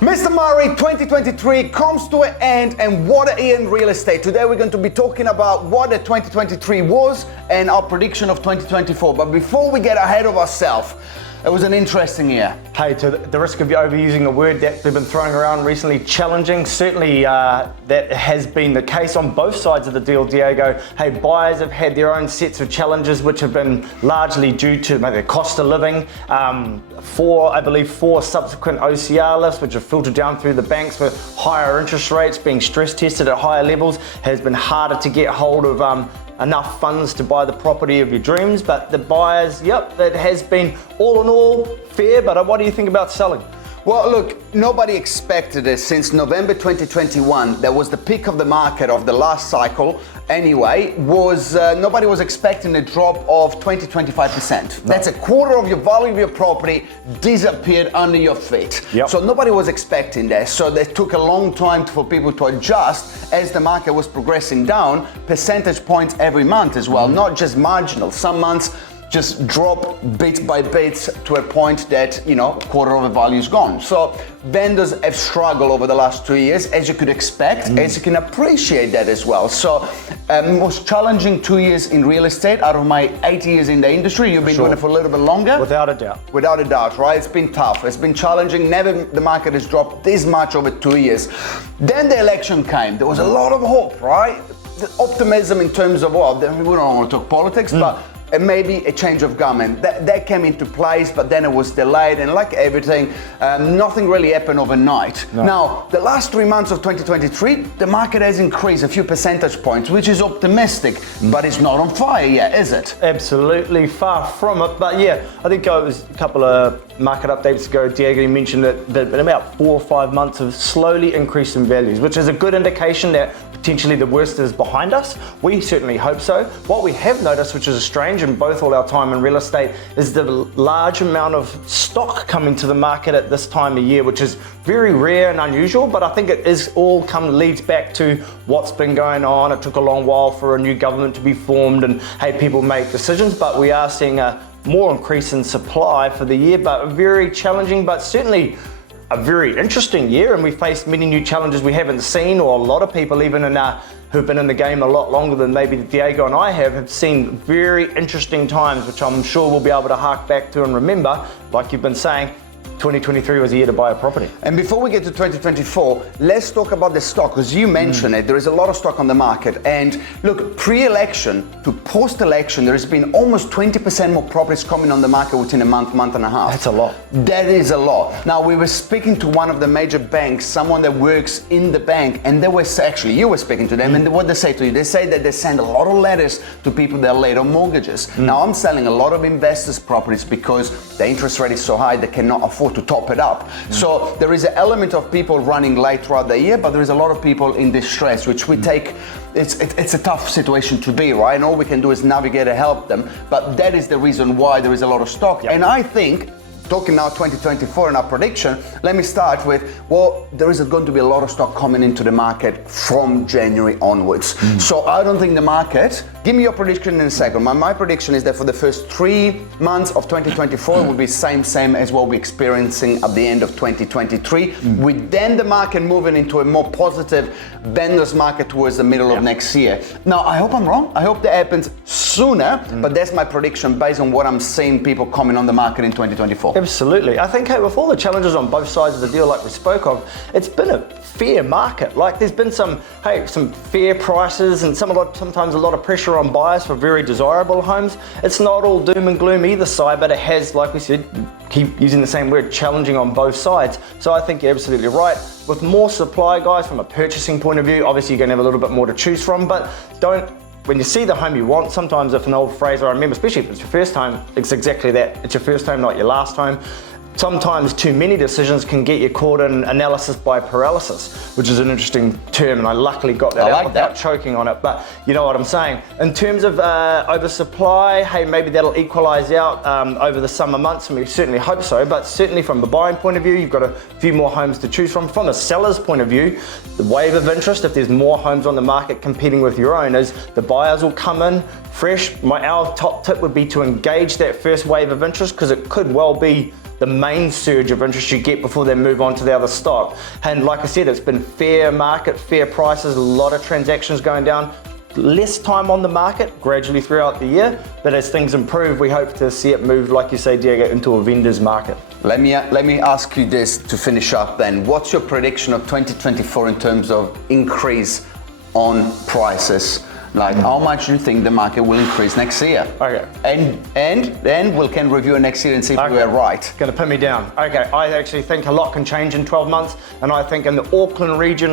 Mr. Murray, 2023 comes to an end, and what a year in real estate. Today we're going to be talking about what the 2023 was and our prediction of 2024. But before we get ahead of ourselves, it was an interesting year. Hey, to the risk of you overusing a word that we've been throwing around recently, challenging, certainly that has been the case on both sides of the deal, Diego. Hey, buyers have had their own sets of challenges, which have been largely due to maybe the cost of living. Four subsequent OCR lifts, which have filtered down through the banks with higher interest rates, being stress tested at higher levels, has been harder to get hold of enough funds to buy the property of your dreams. But the buyers, that has been all in all fair. But what do you think about selling? Well, look, nobody expected it. Since November 2021, that was the peak of the market of the last cycle anyway, nobody was expecting a drop of 20-25%. No. That's a quarter of your value of your property disappeared under your feet. Yep. So nobody was expecting that. So it took a long time for people to adjust as the market was progressing down, percentage points every month as well, not just marginal. Some months just drop bit by bit to a point that, quarter of the value is gone. So vendors have struggled over the last 2 years, as you could expect, as you can appreciate that as well. So most challenging 2 years in real estate out of my 8 years in the industry. You've been doing it for a little bit longer. Without a doubt. Without a doubt, right? It's been tough. It's been challenging. Never the market has dropped this much over 2 years. Then the election came. There was a lot of hope, right? The optimism in terms of, we don't want to talk politics, but maybe a change of government. That came into place, but then it was delayed, and like everything, nothing really happened overnight. No. Now, the last 3 months of 2023, the market has increased a few percentage points, which is optimistic, but it's not on fire yet, is it? Absolutely far from it. But yeah, I think it was a couple of market updates ago, Diego, you mentioned that in about 4 or 5 months of slowly increasing values, which is a good indication that potentially the worst is behind us. We certainly hope so. What we have noticed, which is strange in both all our time in real estate, is the large amount of stock coming to the market at this time of year, which is very rare and unusual, but I think it is all leads back to what's been going on. It took a long while for a new government to be formed and people make decisions, but we are seeing a more increase in supply for the year, but very challenging, but certainly a very interesting year, and we faced many new challenges we haven't seen, or a lot of people even who've been in the game a lot longer than maybe Diego and I have seen very interesting times, which I'm sure we'll be able to hark back to and remember. Like you've been saying, 2023 was a year to buy a property. And before we get to 2024, let's talk about the stock, because you mentioned it. There is a lot of stock on the market. And look, pre-election to post-election, there has been almost 20% more properties coming on the market within a month and a half. That's a lot. That is a lot. Now, we were speaking to one of the major banks, someone that works in the bank, and they were you were speaking to them, and what they say to you, they say that they send a lot of letters to people that are late on mortgages. Now, I'm selling a lot of investors' properties because the interest rate is so high they cannot afford to top it up. So there is an element of people running late throughout the year, but there is a lot of people in distress, which we take, it's a tough situation to be, right? And all we can do is navigate and help them. But that is the reason why there is a lot of stock. Yep. And I think, talking now 2024 and our prediction, let me start with, there is going to be a lot of stock coming into the market from January onwards. So I don't think the market, give me your prediction in a second. My prediction is that for the first 3 months of 2024 will be same as what we're experiencing at the end of 2023, with then the market moving into a more positive vendors market towards the middle of next year. Now, I hope I'm wrong. I hope that happens sooner, but that's my prediction based on what I'm seeing people coming on the market in 2024. Absolutely. I think with all the challenges on both sides of the deal like we spoke of, it's been a fair market. Like there's been some fair prices and sometimes a lot of pressure on buyers for very desirable homes. It's not all doom and gloom either side, but it has, like we said, keep using the same word, challenging on both sides. So I think you're absolutely right. With more supply, guys, from a purchasing point of view, obviously you're going to have a little bit more to choose from, but when you see the home you want, sometimes if an old phrase I remember, especially if it's your first home, it's exactly that. It's your first home, not your last home. Sometimes too many decisions can get you caught in analysis by paralysis, which is an interesting term, and I luckily got that out without choking on it, but you know what I'm saying. In terms of oversupply, maybe that'll equalize out over the summer months, and we certainly hope so, but certainly from the buying point of view, you've got a few more homes to choose from. From the seller's point of view, the wave of interest, if there's more homes on the market competing with your own, is the buyers will come in fresh. Our top tip would be to engage that first wave of interest, because it could well be the main surge of interest you get before they move on to the other stock. And like I said, it's been fair market, fair prices, a lot of transactions going down. Less time on the market gradually throughout the year, but as things improve, we hope to see it move, like you say, Diego, into a vendor's market. Let me ask you this to finish up then. What's your prediction of 2024 in terms of increase on prices? Like, how much do you think the market will increase next year? Okay. And then we can review it next year and see if we are right. Going to pin me down. Okay, I actually think a lot can change in 12 months, and I think in the Auckland region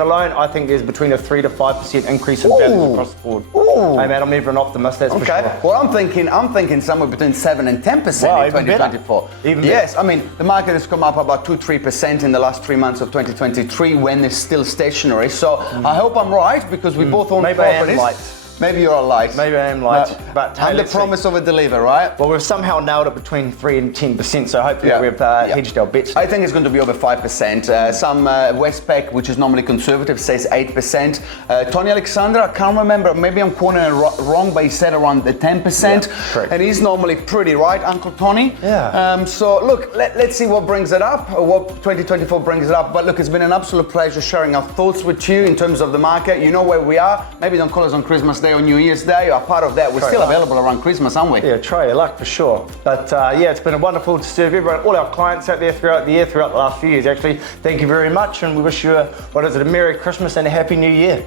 alone, I think there's between a 3 to 5% increase in value across the board. Hey man, I'm never an optimist, that's for sure. Well, I'm thinking somewhere between 7 and 10% in 2024. Even yes, better. I mean, the market has come up about 2-3% in the last 3 months of 2023 when it's still stationary. So I hope I'm right, because we both own Maybe properties. I am light. Maybe you're a light. Maybe I am light. But hey, I'm the let's see. promise over deliver, right? Well, we've somehow nailed it between 3 and 10%, so hopefully we've hedged our bets. I think it's going to be over 5%. Some Westpac, which is normally conservative, says 8%. Tony Alexander, I can't remember, maybe I'm quoting it wrong, but he said around the 10%. Correct. And he's normally pretty right, Uncle Tony. Yeah. So look, let's see what brings it up, or what 2024 brings it up. But look, it's been an absolute pleasure sharing our thoughts with you in terms of the market. You know where we are. Maybe don't call us on Christmas Day or New Year's Day. Are part of that. We're still available around Christmas, aren't we? Yeah, try your luck for sure. But it's been wonderful to serve everyone, all our clients out there throughout the year, throughout the last few years actually. Thank you very much, and we wish you a Merry Christmas and a Happy New Year.